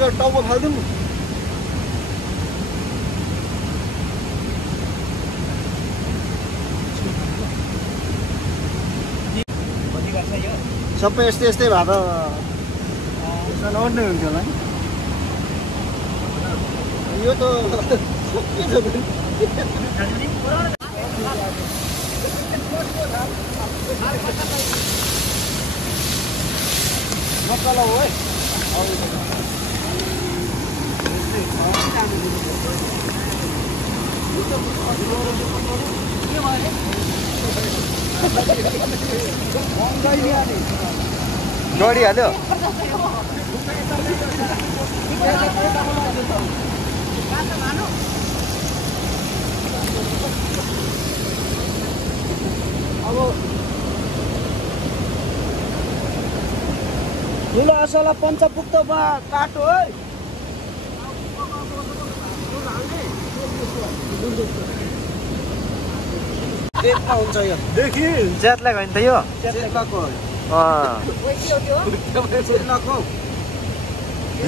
गरेर टाउको फाल्दिउँ न। सबै यस्तै यस्तै भए त नआउनै हुन्थ्यो होला नि। यो त के छ मसला हो है। गडिहाल्यो। अब ठुलो असला पञ्चपुक्त काटो है। देखमा हुन्छ यो। देखि ज्यातलाई होइन त यो। चेतलाको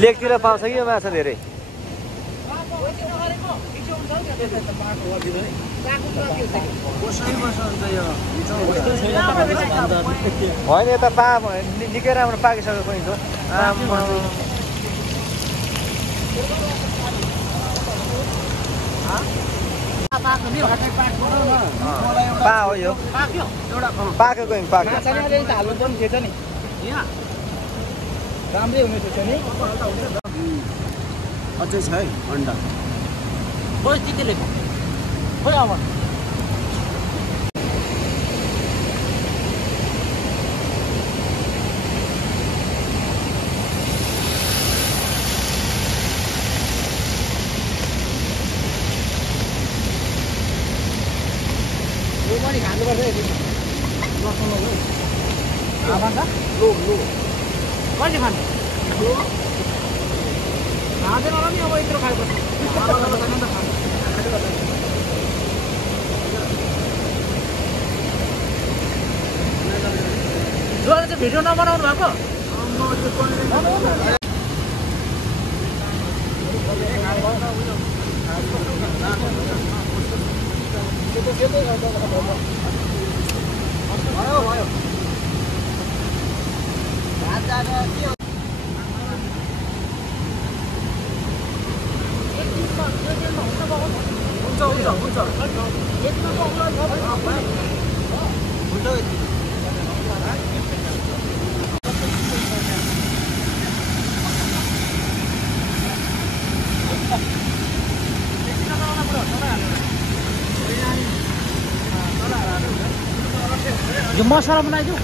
लेकतिर पाउँछ कि यो माछा धेरै। होइन यता पा निकै राम्रो पाकिसकेको पनि छ। पा हो यो पाकेको पाक्यो। हाल्नु पनि थिएछ नि राम्रै हुने थिएछ नि। अझै छ है अन्डा परिस्थितिले खोइ अब पनि खानुपर्छ नखानु लो कहिले खानु खाँदैन होला नि अब यत्रो खाएपछि जोले चाहिँ भिडियो नबनाउनु भएको यो मसला बनाइदिउँ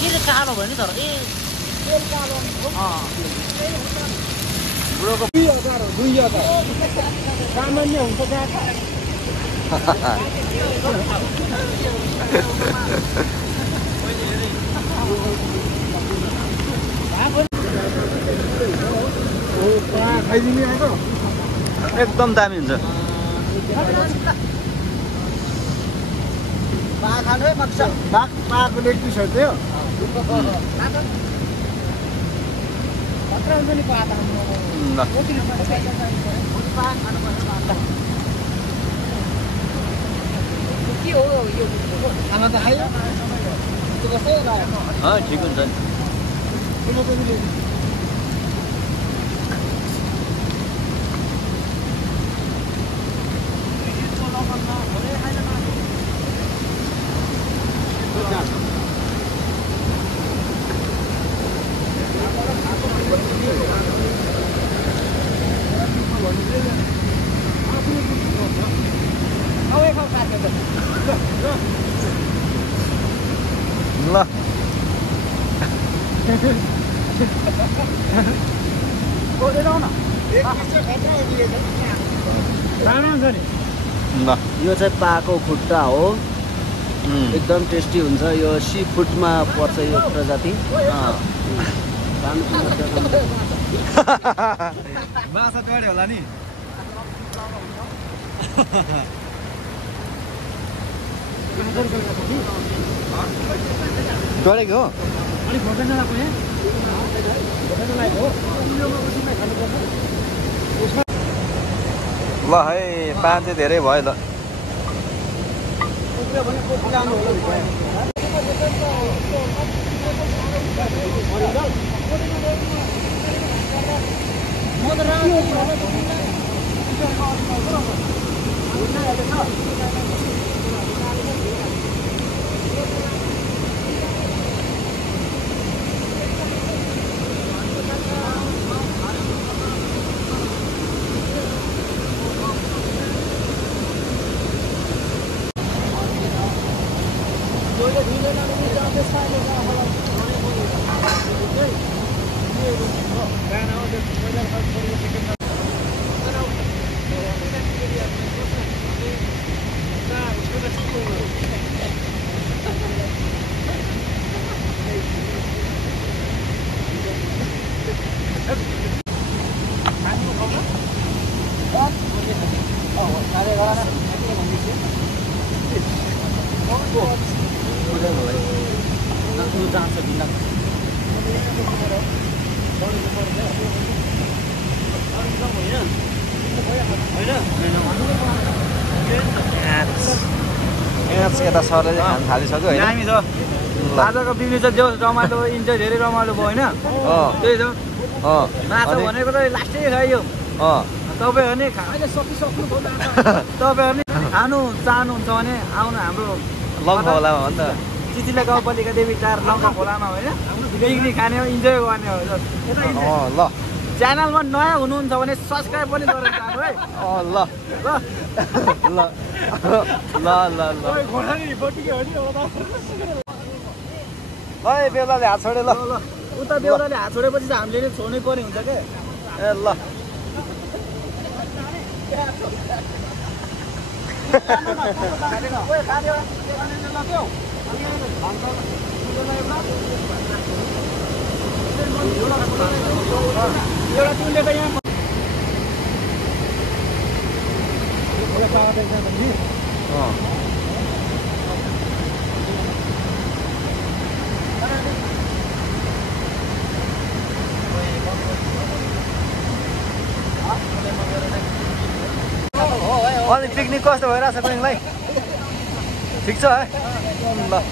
के कालो भयो नि तर सामान्य हुन्छ खाइदिने आएको एकदम दामी हुन्छ। खानु मक्छ पाको लेग पिसहरू थियो के हो यो खाना त खायो त्यो कस्तो ठिक हुन्छ नि। ल यो चाहिँ पाको खुट्टा हो। एकदम टेस्टी हुन्छ। यो सी फुडमा पर्छ यो प्रजाति। माछा टोड्यो होला नि। डढेको हो अलिक भोकै नलाएको यहाँ ल है पान चाहिँ धेरै भयो ल यता सरले खान थालिसक्यो होइन दामी छ आजको बिक्री चाहिँ जो रमाइलो इन्जोय धेरै रमाइलो भयो होइन त्यही छ माछा भनेको त लास्टै खाइयो तपाईँहरू नि तपाईँहरू नि खानु चाहनुहुन्छ भने आउनु हाम्रो लङ्का खोलामा हो नि त चिचिला गाउँपालिका देवी टार लङ्का खोलामा होइन पिकनिक खाने हो इन्जोय गर्ने हो ल च्यानलमा नयाँ हुनुहुन्छ भने सब्सक्राइब पनि गरेर जानु है ल ल ल ल ल है बेहुलाले हात छोड्यो ल उता बेहुलाले हात छोडेपछि चाहिँ हामीले नि छोड्नै पर्ने हुन्छ क्या ए ल अनि पिकनिक कस्तो भइरहेछ कुइङलाई ठिक छ है ल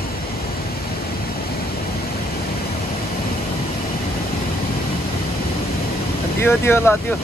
दियो ल दियो